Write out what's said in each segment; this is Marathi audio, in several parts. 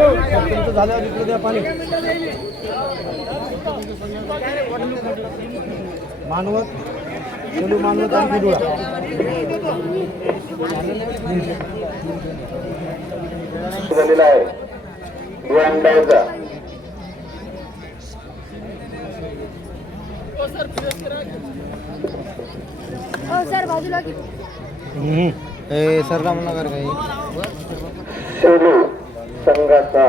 तुमचं झाल्यावर इकडे द्या पाणी. मानवत चलू मानवत आणि गुडुळा झालेला आहे. दुआंडायचा सर बाजूला की सरला नगर काही सेलू संघाचा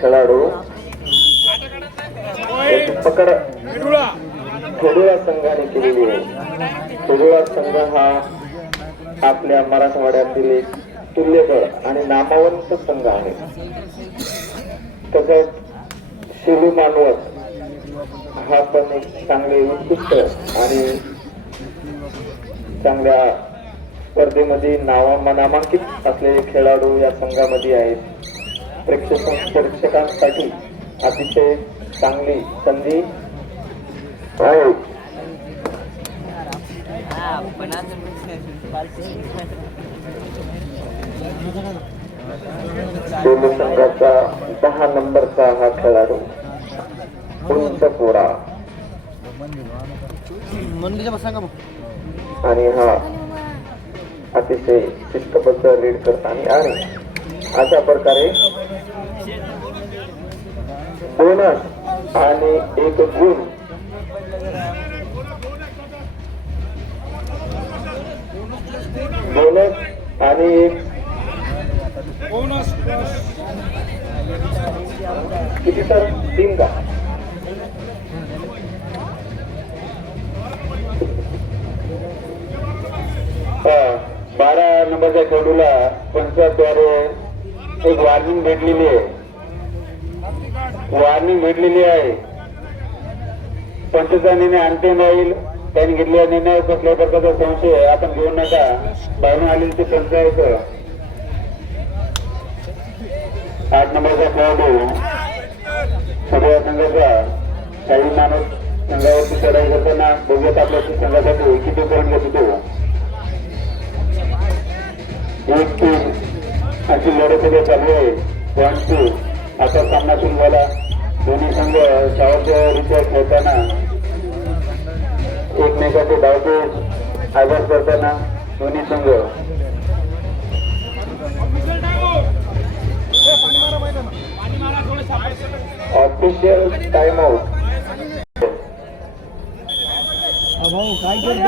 खेळाडू पकड खेडुळा संघाने केलेली आहे. खेडुळा संघ हा आपल्या मराठवाड्यातील एक तुल्यबळ आणि नामवंत संघ आहे. तसंच सेलू मानवत हा पण एक चांगले उत्कृष्ट आणि चांगल्या स्पर्धेमध्ये नामांकित असलेले खेळाडू या संघामध्ये आहेत. प्रेक्षकांसाठी अतिशय चांगली संधी आहे. सेलू संघाचा 10 नंबरचा हा खेळाडू उंच पोरा आणि हा अतिशय शिस्तबद्ध लीड करताना आणि अशा प्रकारे बोनस आणि एक गुण बोनस आणि एक किती सर 3 का 12 नंबरच्या खेळूला पंचाद्वारे एक वॉर्निंग भेटलेली आहे. पंचचा निर्णय अंतिम राहील. त्यांनी घेतलेला निर्णय कसल्या प्रकारचा संशय आपण घेऊ नका. बाहेरून आलेली ते पंचायत 8 नंबरचा खेळाडू सगळ्या संघाचा काही माणूस संघावरती चढाई करताना बघूयात आपल्या संघासाठी किती पॉईंट घेतो तो. 1-3 अशी लढत चालू आहे. 1-2 आता सामना सुरू झाला. दोन्ही संघ सावधरित्या खेळताना एकमेकाचे धावपेच आघात करताना दोन्ही संघ ऑफिशियल टाइम आउट. काय करतो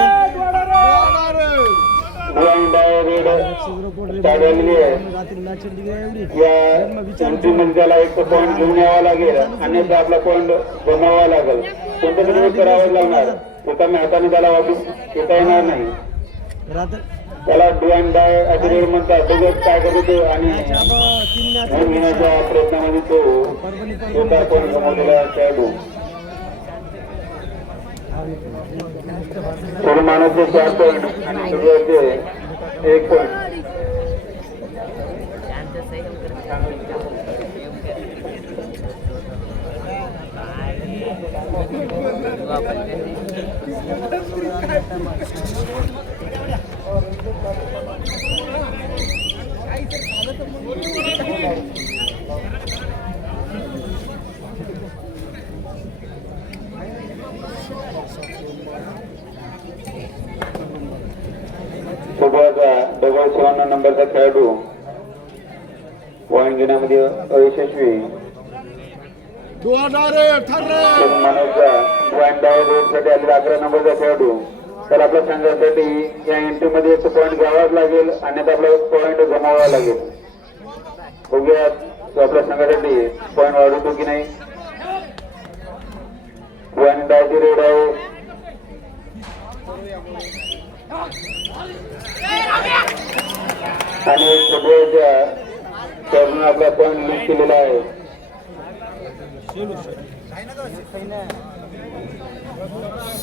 त्याला एक पॉईंट घेऊन यावा लागेल आणि आपला पॉईंट बनवावा लागेल. कोणत्या तरी करावं लागणार. एकाने हाताने त्याला वापस येता येणार नाही. त्याला डू अँड डाय असे रेड म्हणतात. बघत काय करतो आणि घेण्याच्या प्रयत्नामध्ये तो स्वतः पॉईंट गमावलेला खेळाडू. मानाचे 4 पॉईंट आणि सगळ्याचे 1 पॉईंट. सोबतचा 54 नंबरचा खेळाडू पॉईंट घेण्यामध्ये अयशस्वी. साठी आलेला 11 नंबरचा खेळाडू. तर आपल्या संघासाठी या एंट्रीमध्ये एक पॉईंट घ्यावाच लागेल आणि आपला पॉईंट गमावावा लागेल. बघूया तो आपल्या संघासाठी पॉईंट वाढवतो की नाही. पॉईंट डायची रेड आहे. आणि सगळ्याच्या खेळून आपला पॉईंट लूज केलेला आहे.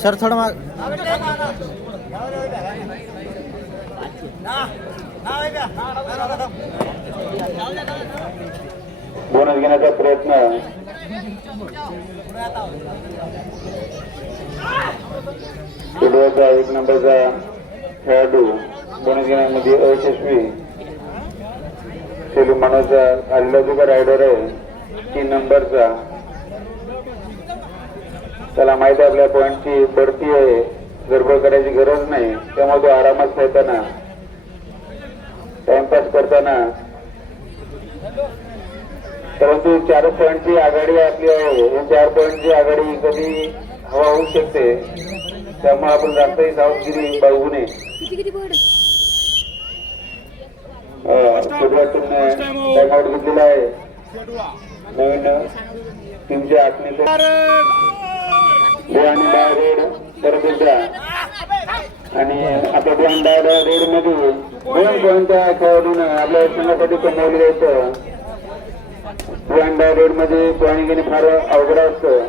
सर थोडं माग बोनस घेण्याचा प्रयत्न. 1 नंबरचा खेळाडू बोनस घेण्यामध्ये अयशस्वी. सेलू मानवचा आलेला जो रायडर आहे 3 नंबरचा, त्याला माहिती आहे आपल्या पॉईंटची बढती आहे, गडबड करायची गरज नाही, त्यामुळे तो आरामात खेळताना टाइमपास करताना, परंतु 4 पॉईंटची आघाडी आपली आहे. हे 4 पॉईंटची आघाडी कधी हवा होऊ शकते, त्यामुळे आपण जास्तही सावधगिरी बाळगू नये. किती पड सुरुवातीने टाइमआउट घेतलेला आहे. नवीन टीमच्या आखणी आणि रेड परत एकदा, आणि आपल्या ब्लँड रेड मध्ये 2 पॉईंटच्या खेळाडून आपल्या संघासाठी कमवले जायचं. ब्लँड रेड मध्ये पॉईंट घेणे फार अवघड असतं,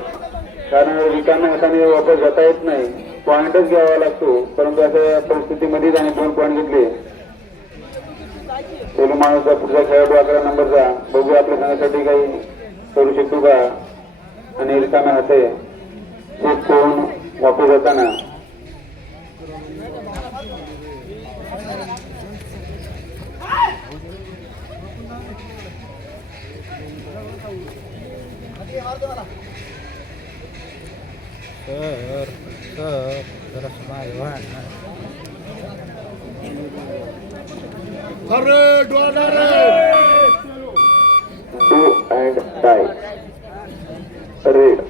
कारण रिकाम्या हाताने वापस जाता येत नाही, पॉईंटच घ्यावा लागतो. परंतु अशा परिस्थितीमध्ये त्याने 2 पॉईंट घेतले. सेलू माणूसचा पुढचा खेळाडू 11 नंबरचा, बघू आपल्या संघासाठी काही करू शकतो का. आणि रिकाम्या हाते एक फोन वापस जाताना डू अँड डाय रेड.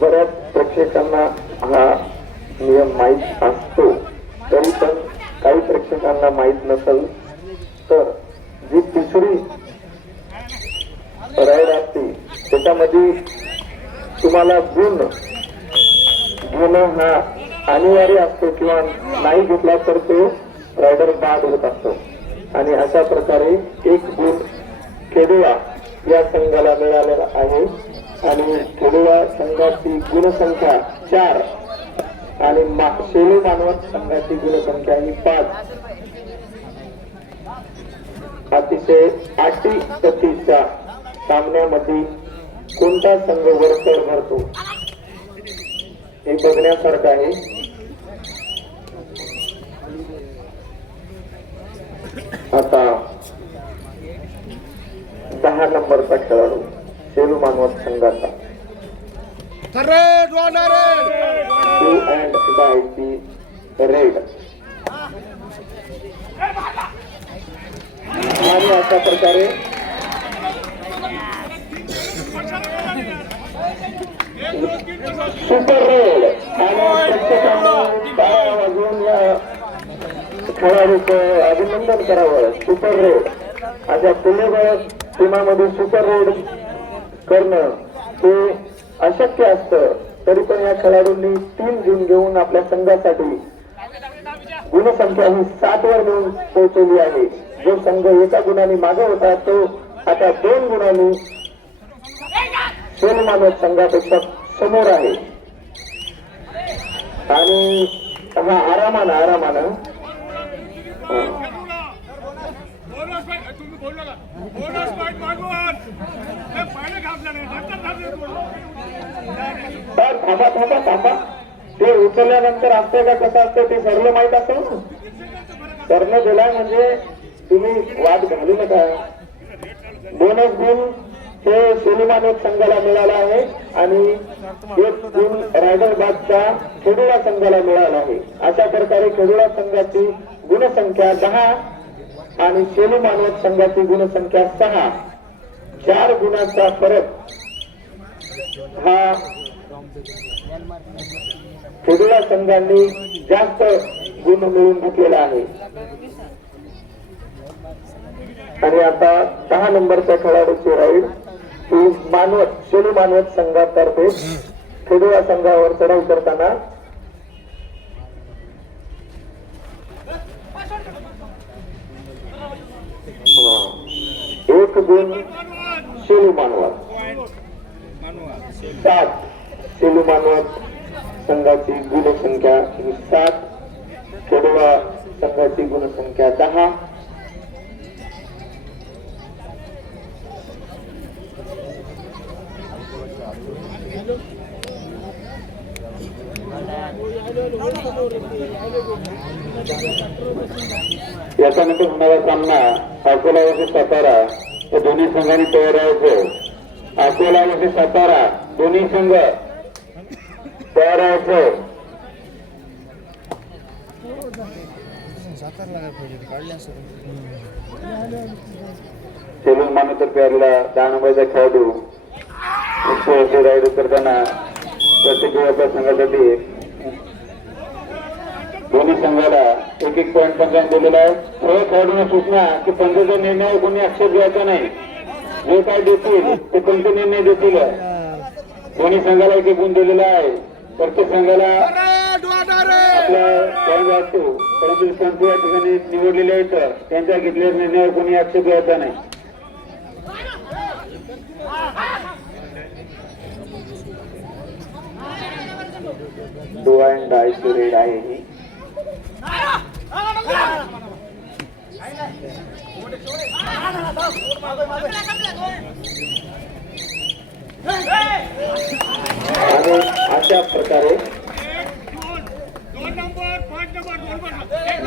बऱ्याच प्रेक्षकांना हा नियम माहीत असतो, तरी पण काही प्रेक्षकांना माहीत नसेल तर जी तिसरी राईड असते त्याच्यामध्ये तुम्हाला गुण घेणं हा अनिवार्य असतो, किंवा नाही घेतला तर तो रायडर बाद होत असतो. आणि अशा प्रकारे 1 गुण खेडुळा या संघाला मिळालेला आहे. आणि खेडुळा संघाची गुणसंख्या 4 आणि सेलू मानवत संघाची गुणसंख्या ही 5. अतिशय अटीतटीच्या सामन्यामध्ये कोणता संघ वरचढ भरतो हे बघण्यासारखं आहे. आता 10 नंबरचा खेळाडू सेलू मानवत संघाचा डू अँड डायची रेड. आणि अशा प्रकारे सुपर रेड. आणि प्रत्येकाने वाजवून या खेळाडूचं अभिनंदन करावं. सुपर रेड अशा पुणे टीमामध्ये सुपर रेड करणं हे अशक्य असतं, तरी पण या खेळाडूंनी 3 गुण घेऊन आपल्या संघासाठी गुणसंख्या ही 7 वर नेऊन पोहोचवली आहे. जो संघ 1 गुणाने मागे होता तो आता 2 गुणांनी सेलू मानवत संघापेक्षा समोर आहे. आणि हा आरामानं थांबा. ते उचलल्यानंतर असतं का कसं असतं ते सरलं माहित असेल ना. करणं दिलाय म्हणजे तुम्ही वाद घालू नका. बोनस गुण हे सेलू मानवत संघाला मिळाला आहे आणि 1 गुण रायगडबादच्या खेडुळा संघाला मिळाला आहे. अशा प्रकारे खेडुळा संघाची गुणसंख्या 10 आणि सेलू मानवत संघाची गुणसंख्या 6. 4 गुणांचा फरक हा खेडुळा संघांनी जास्त गुण मिळवून घेतलेला आहे. आणि आता 10 नंबरच्या खेळाडूची राईड ही सेलू मानवत संघातर्फे खेडुळा संघावर चढाई करताना एक गुण सेलू मानवत, 7 सेलू मानवत संघाची गुणसंख्या 7, खेडुळा संघाची गुणसंख्या 10. याच्यानंतर होणारा सामना अकोला वर्सेस सातारा या दोन्ही संघांनी तयार राहायचं. अकोला वर्सेस सातारा दोन्ही संघ तयार राहायचं. सेलून मानवतर्फे आलेला 10 नंबरचा खेळाडू राईड करताना प्रत्येक आपल्या संघासाठी दोन्ही संघाला 1-1 पॉईंट पंचांनी दिलेला आहे. सर्व खेळाडूंना सूचना की पंचांचा निर्णय कोणी आक्षेप घ्यायचा नाही. जे काय देतील ते पंच निर्णय देतील. दोन्ही संघाला 1-1 गुण दिलेला आहे. प्रत्येक संघाला आपला पॉईंट वाटतो, परंतु पंच या ठिकाणी निवडलेले आहेत त्यांच्या घेतलेल्या निर्णयावर कोणी आक्षेप घ्यायचा नाही. डू अँड डाय रेड आहे ही. आणि अशा प्रकारे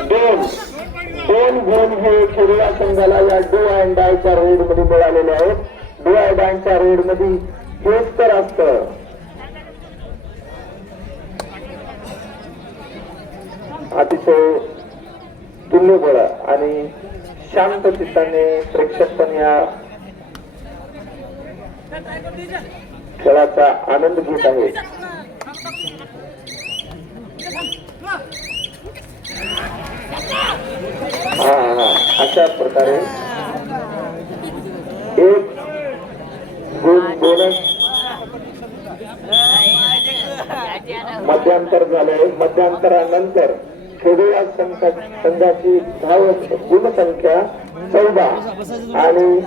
दोन गुण हे खेळला संघाला या डू अँड डायच्या रेड मध्ये मिळालेले आहेत. डू अँड डायच्या रेड मध्ये हेच तर असतं. अतिशय तुल्यबळ आणि शांत चित्ताने प्रेक्षक पण या खेळाचा आनंद घेत आहेत. अशा प्रकारे एक गुण बोनस मध्यांतर झाले. मध्यांतरानंतर खेळूया संघाची गुणसंख्या 14 आणि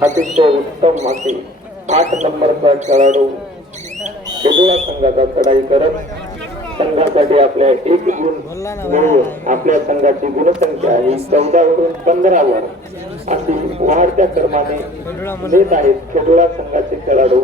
अतिशय उत्तम असे 8 नंबरचा खेळाडू खेळूया संघाचा चढाई करत संघासाठी आपल्या 1 गुण मिळवून आपल्या संघाची गुणसंख्या ही 14 वरून 15 वर अशी वाढत्या क्रमाने देत आहेत खेळूया संघाचे खेळाडू.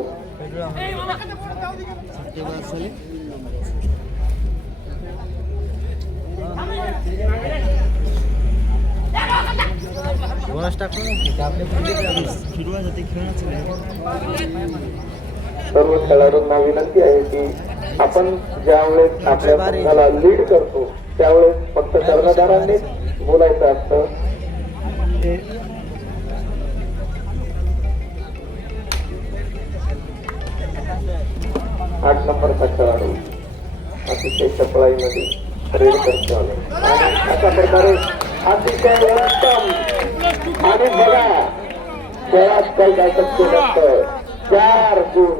सर्व खेळाडूंना विनंती आहे की आपण ज्यावेळेस आपल्या संघाला लीड करतो त्यावेळेस फक्त कर्णधारांनी बोलायचं असतं. 8 नंबरचा खेळाडू अतिशय चपळाईमध्ये रेड करतो आणि अशा प्रकारे अतिशय उत्तम. आणि बघा खेळात काही काय शक्य नसतं. 4 गुण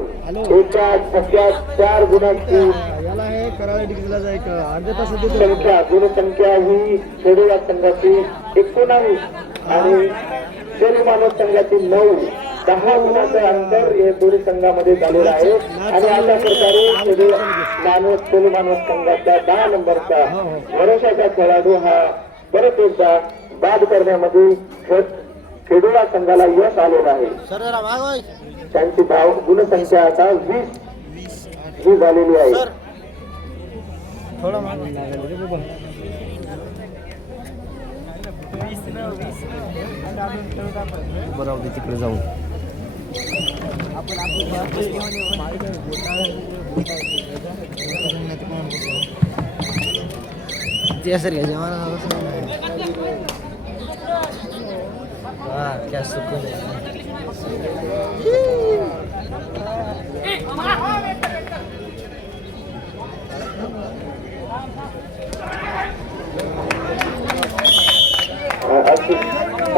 एका टप्प्यात 4 गुणांची संख्या गुणसंख्या ही खेळूया संघाची 19 आणि शेरू मानव संघाची 9. 10 गुणाचं अंतर हे दोन्ही संघामध्ये झालेलं आहे. आणि अशा प्रकारे शेरू मानव संघाचा 10 नंबरचा भरोशाचा खेळाडू हा परत एकदा बाद करण्यामध्ये खेळूया संघाला यश आलेलं आहे. त्यांची गुणसंख्या आता 20 ही झालेली आहे. बरोबर तिकडे जाऊ. क्या सुकून है.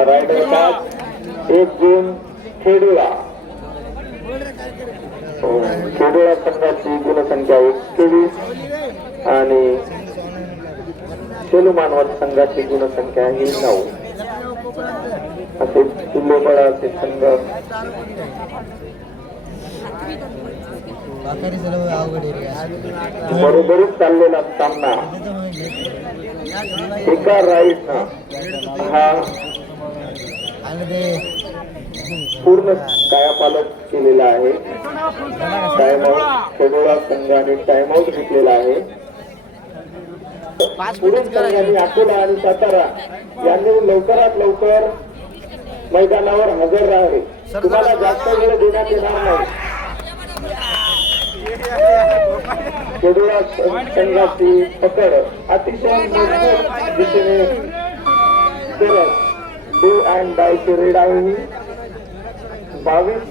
रायडर पास 1 गुण खेळूया संघाची गुणसंख्या 21 आणि शेलू मानवत संघाची गुणसंख्या ही 9. असे तुल्यबळ असे संघ बाकारी झालं अवघड आहे बरोबरीत चाललेला सामना एका राईडनं हा आणि ते पूर्ण कायापालट केलेला आहे. टाइमआउट खेडोळा संघाने टाइमआउट घेतलेला आहे. पुढील संघाने अकोला आणि सातारा यांनी लवकरात लवकर मैदानावर हजर राहावे. तुम्हाला जास्त वेळ देण्यात येणार नाही. खेडोळा संघाची पकड अतिशय मजबूत दिशेने करत डू अँड डायची रेड आहे. 22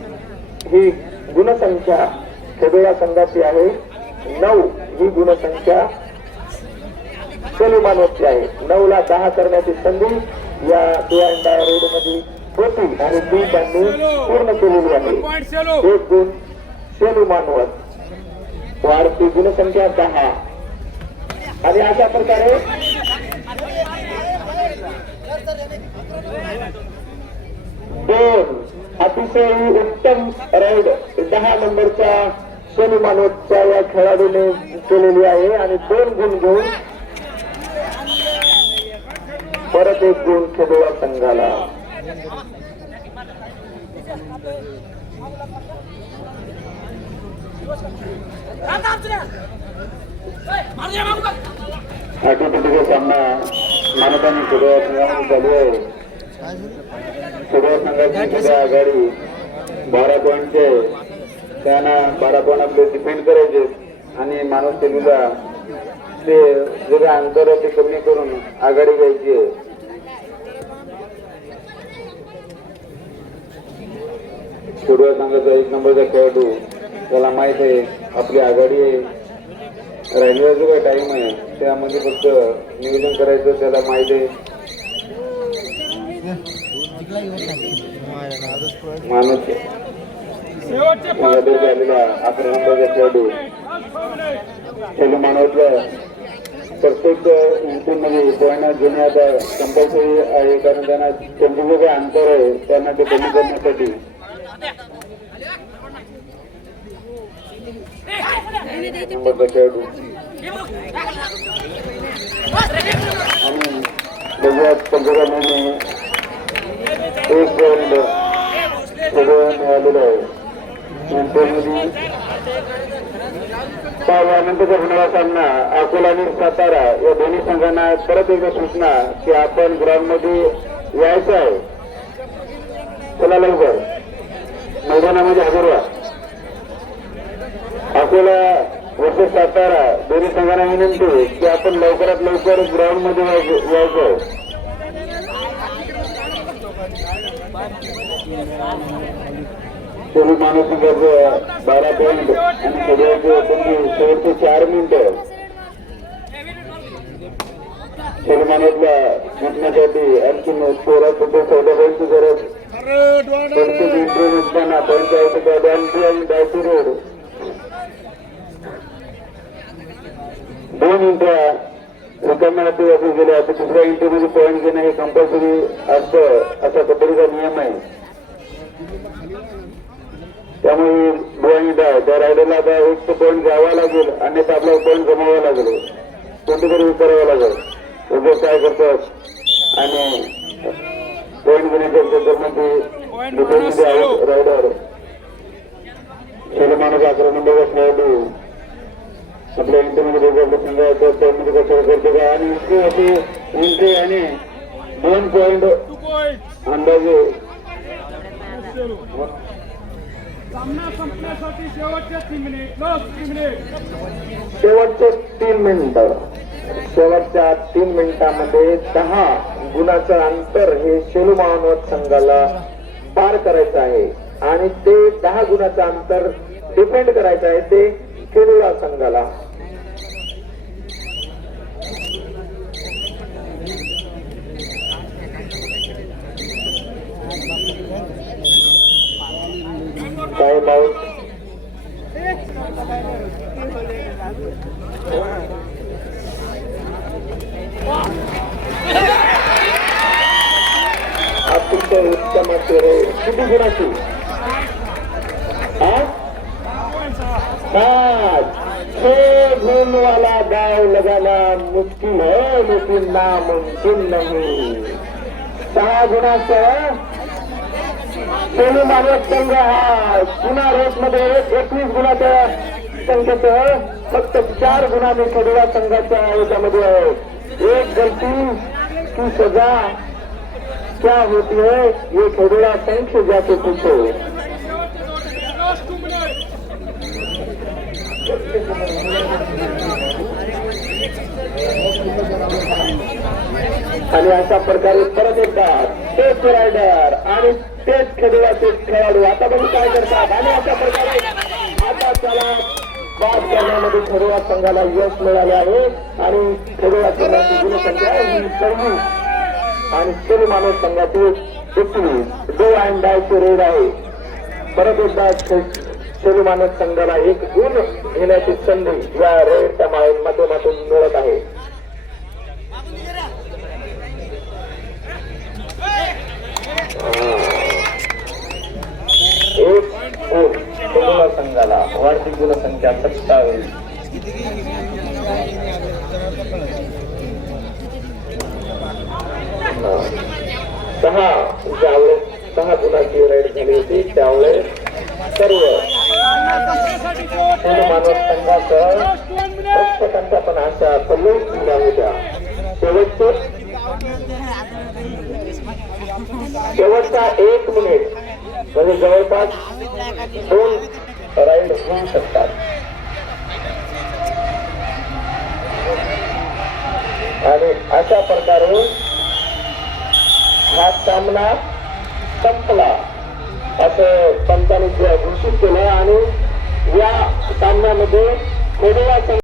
ही गुणसंख्या खेडोळा संघाची आहे. 9 ही गुणसंख्या सेलुमानोची आहे. 9 ला 10 करण्याची संधी या डू अँड डाय रेड मध्ये होती आणि ती त्यांनी पूर्ण केलेली आहे. 1 गुण सेलुमानवर वाढती गुणसंख्या 10 आणि अशा प्रकारे दोन अतिशय उत्तम राईड 10 नंबरच्या सोनू मानवच्या या खेळाडूने केलेली आहे आणि 2 गुण घेऊन परत 1 गुण खेडोळा संघाला. अटीतटीचा सामना मानकांनी खेडोळा संघामध्ये चालू आहे. खेडोळा संघाची सध्या आघाडी 12 पॉईंटचे. त्यांना 12 पॉईंट आपले डिफेंड करायचे आणि मानव सेलूला ते जरा अंतर ते कमी करून आघाडी घ्यायची आहे. खेडोळा संघाचा 1 नंबरचा खेळाडू त्याला माहित आहे आपली आघाडी आहे. राहिलेला जो काही टाइम आहे त्यामध्ये फक्त नियोजन करायचं त्याला माहित आहे. माणूस झालेला 11 नंबरचा खेळाडू खेळू मानवतलं प्रत्येक मध्ये पॉईंट घेणे आता कंपल्सरी आहे कारण त्यांना त्यांचं जे काही अंतर आहे त्यांना ते कमी करण्यासाठी नंबरचा खेळाडू आणि बघूयात पंचकामध्ये 1 पॉईंट मिळालेलं आहे. नंतरमध्ये 6व्या नंतरचा होणारा सामना अकोला आणि सातारा या दोन्ही संघांना परत एकदा सूचना की आपण ग्राउंड मध्ये यायचं आहे. चला लवकर मैदानामध्ये हजर व्हा. अकोला वर्सेस सातारा दोन्ही संघांना विनंती की आपण लवकरात लवकर ग्राउंड मध्ये यायचं. सेलू मानव संघाचं 12 पॉईंट आणि खेळाचे शेवटचे 4 मिनिटं सेलू मानवला जिंकण्यासाठी आणखी पोरासुद्धा 14 पॉईंटची गरज. त्यांचे इंटरव्ह्यू असताना त्यांच्या डायची रोड 2 मिनिटं रिकाम्या हाती गेले. आता 3ऱ्या इंटरव्ह्यू पॉईंट घेणं हे कंपल्सरी असतं असा कबड्डीचा नियम आहे. त्यामुळे त्या रायडरला आता 1 पॉईंट घ्यावा लागेल अन्यथा आपला पॉईंट गमावा लागेल. कोणतीतरी करावं लागेल. उद्योग काय करतात आणि पॉईंट घेण्याच्या चक्करमध्ये रायडर खेळमानस 11 नंबरचा खेळाडू आपल्या इंटरमध्ये संघाच्या पॉईंटमध्ये कशा करतो का आणि इतके असे एंट्री आणि 2 पॉईंट अंदाजे शेवटचे 3 मिनिटं. शेवटच्या 3 मिनिटांमध्ये 10 गुणाचं अंतर हे सेलू मानवत संघाला पार करायचं आहे आणि ते 10 गुणाचं अंतर डिफेंड करायचं आहे ते खेडोळा संघाला. Time out. अतिशय उत्तम असे किती गुणाची 5 6 गुण वाला दाव लगाना मुश्किल है लेकिन नामुमकिन नहीं. 6 गुणासह सेलू मानस संघ हा पुन्हा रेस मध्ये 21 गुणाच्या संख्येसह फक्त 4 गुणाने खेडूला संघाच्या याच्यामध्ये आहे. एक गलती की सजा क्या होती है ये खेडूला संघ जाके पूछो. आणि अशा प्रकारे परत एकदा तेच रायडर आणि तेच खेळाचे खेळाडू आता बघू काय करतात. आणि अशा प्रकारे आता त्याला बाद करण्यामध्ये खेडूळा संघाला यश मिळाले आहे. आणि खेडूळा संघाची गुणसंख्या ही 26 आणि सेलू मानस संघाची 21. डो अँड डायची रेड आहे. परत एकदा सेलू मानस संघाला 1 गुण घेण्याची संधी या रेडच्या माध्यमातून मिळत आहे. एक गुण खेडूळा संघाला वाढती गुणसंख्या 27. ज्यावेळेस 6 गुणाची राईड झाली होती त्यावेळेस सर्व सेलू मानस संघासह प्रेक्षकांच्या पण अशा पल्लू दिल्या होत्या. शेवटचा 1 मिनिट म्हणजे जवळपास 2 राईड होऊ शकतात. आणि अशा प्रकारे हा सामना संपला असं पंचांनी घोषित केलं. आणि या सामन्यामध्ये खेडूळा